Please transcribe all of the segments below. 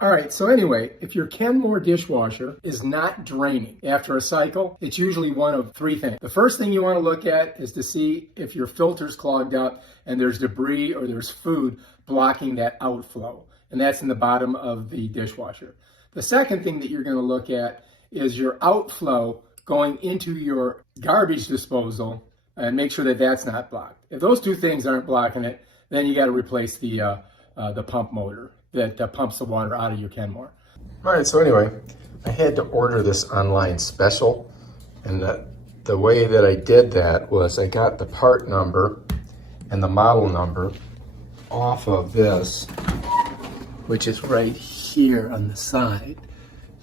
All right, so anyway, if your Kenmore dishwasher is not draining after a cycle, it's usually one of three things. The first thing you want to look at is to see if your filter's clogged up and there's debris or there's food blocking that outflow, and that's in the bottom of the dishwasher. The second thing that you're going to look at is your outflow going into your garbage disposal, and make sure that that's not blocked. If those two things aren't blocking it, then you got to replace the pump motor that pumps the water out of your Kenmore. All right, so anyway, I had to order this online special, and the way that I did that was I got the part number and the model number off of this, which is right here on the side.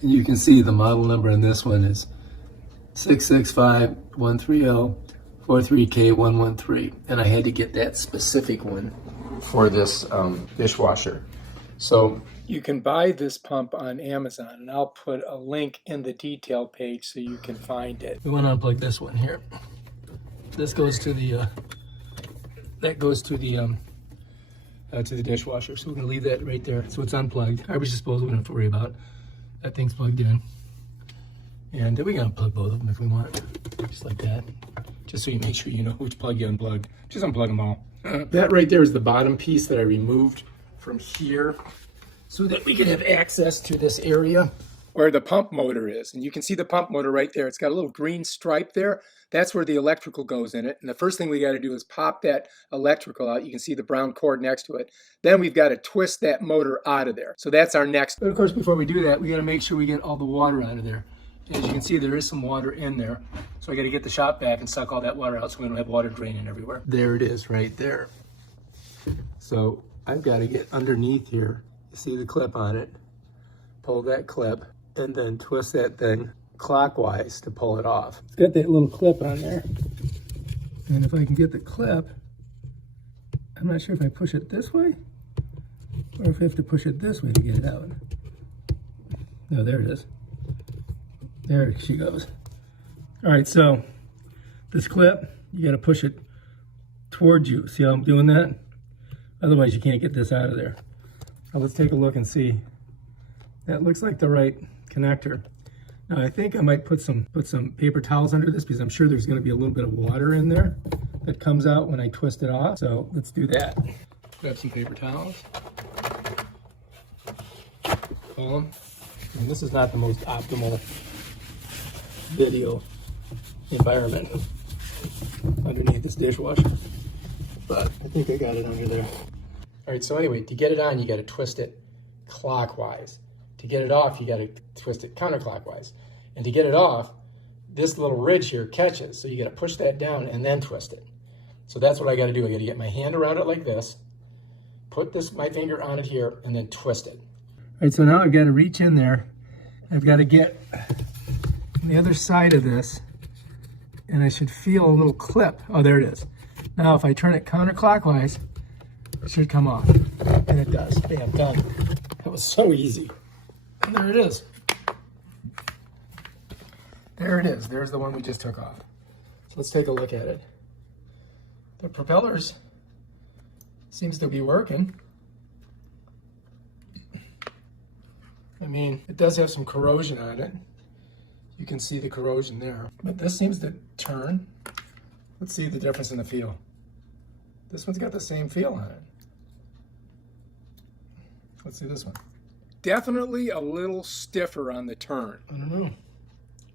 And you can see the model number in this one is 665-130-43K113, and I had to get that specific one for this dishwasher. So you can buy this pump on Amazon, and I'll put a link in the detail page so you can find it. We want to unplug this one here. This goes to the that goes to the dishwasher. So we're gonna leave that right there. So it's unplugged. Garbage disposal we don't have to worry about. That thing's plugged in, and we can unplug both of them if we want, just like that. Just so you make sure you know which plug you unplug. Just unplug them all. That right there is the bottom piece that I removed from here so that we can have access to this area Where the pump motor is. And you can see the pump motor right there. It's got a little green stripe there. That's where the electrical goes in it. And the first thing we got to do is pop that electrical out. You can see the brown cord next to it. Then we've got to twist that motor out of there. So that's our next. But of course, before we do that, we got to make sure we get all the water out of there. As you can see, there is some water in there. So I got to get the shop vac and suck all that water out so we don't have water draining everywhere. There it is right there. So I've got to get underneath here. You see the clip on it. Pull that clip and then twist that thing clockwise to pull it off. It's got that little clip on there. And if I can get the clip, I'm not sure if I push it this way or if I have to push it this way to get it out. No, there it is. There she goes. All right, so this clip, you got to push it towards you. See how I'm doing that? Otherwise, you can't get this out of there. Now let's take a look and see. That looks like the right connector. Now I think I might put some paper towels under this because I'm sure there's going to be a little bit of water in there that comes out when I twist it off. So let's do that. Grab some paper towels. Pull them. And this is not the most optimal video environment underneath this dishwasher, but I think I got it under there. All right, so anyway, to get it on, you got to twist it clockwise. To get it off, you got to twist it counterclockwise. And to get it off, this little ridge here catches, so you got to push that down and then twist it. So that's what I got to do. I got to get my hand around it like this, put my finger on it here, and then twist it. All right, so now I've got to reach in there. I've got to get on the other side of this, and I should feel a little clip. Oh, there it is. Now, if I turn it counterclockwise, it should come off, and it does. Bam, done. That was so easy. And there it is. There it is. There's the one we just took off. So let's take a look at it. The propellers seems to be working. I mean, it does have some corrosion on it. You can see the corrosion there. But this seems to turn. Let's see the difference in the feel. This one's got the same feel on it. Let's see this one. Definitely a little stiffer on the turn. I don't know.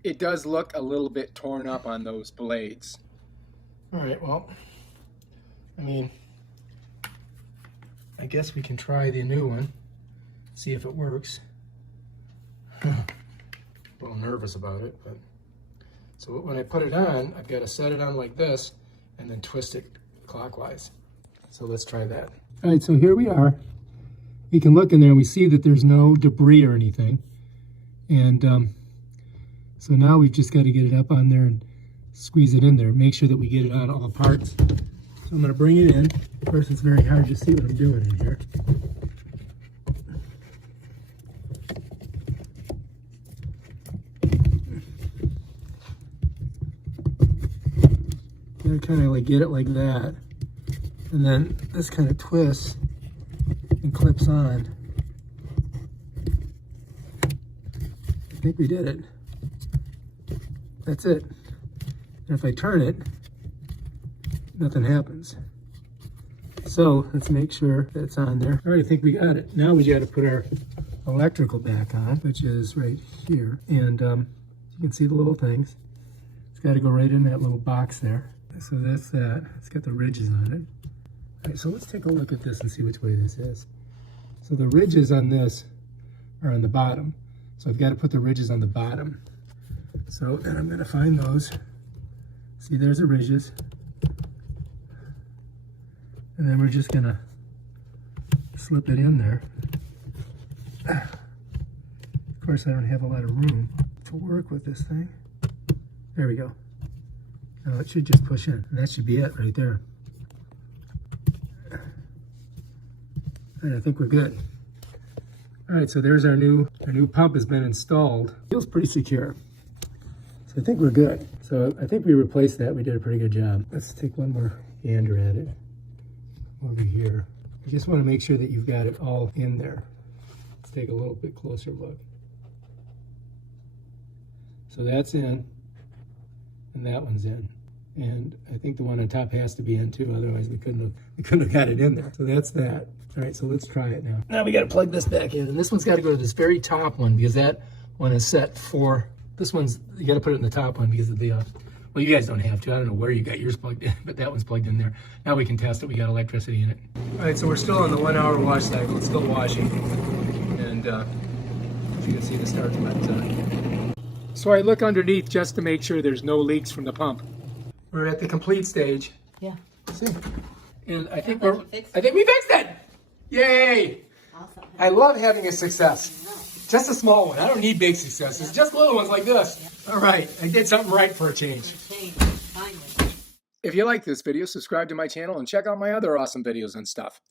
It does look a little bit torn up on those blades. All right, well, I mean, I guess we can try the new one, see if it works. A little nervous about it, but so when I put it on, I've got to set it on like this and then twist it clockwise. So let's try that. All right, so here we are. We can look in there and we see that there's no debris or anything. And so now we've just got to get it up on there and squeeze it in there. Make sure that we get it on all parts. So I'm going to bring it in. Of course, it's very hard to see what I'm doing in here. Gotta kind of like get it like that. And then this kind of twists and clips on. I think we did it. That's it. And if I turn it, nothing happens. So let's make sure that it's on there. All right, I think we got it. Now we got to put our electrical back on, which is right here. And you can see the little things. It's got to go right in that little box there. So that's that. It's got the ridges on it. All right, so let's take a look at this and see which way this is. So the ridges on this are on the bottom. So I've got to put the ridges on the bottom. So then I'm going to find those. See, there's the ridges. And then we're just going to slip it in there. Of course, I don't have a lot of room to work with this thing. There we go. Now it should just push in. And that should be it right there. And I think we're good. All right, so there's our new pump has been installed. Feels pretty secure. So I think we're good. So I think we replaced that. We did a pretty good job. Let's take one more gander at it over here. You just want to make sure that you've got it all in there. Let's take a little bit closer look. So that's in, and that one's in. And I think the one on top has to be in too, otherwise we couldn't have got it in there. So that's that. All right, so let's try it now. Now we got to plug this back in, and this one's got to go to this very top one because that one is set for, this one's, you got to put it in the top one because of the, well, you guys don't have to. I don't know where you got yours plugged in, but that one's plugged in there. Now we can test it. We got electricity in it. All right, so we're still on the 1 hour wash cycle. It's still washing, and you can see the start button. So I look underneath just to make sure there's no leaks from the pump. We're at the complete stage. Yeah. See? And I think glad you fixed I think we fixed it. Yay! Awesome. I love having a success. Just a small one. I don't need big successes. Just little ones like this. All right, I did something right for a change. Finally. If you like this video, subscribe to my channel and check out my other awesome videos and stuff.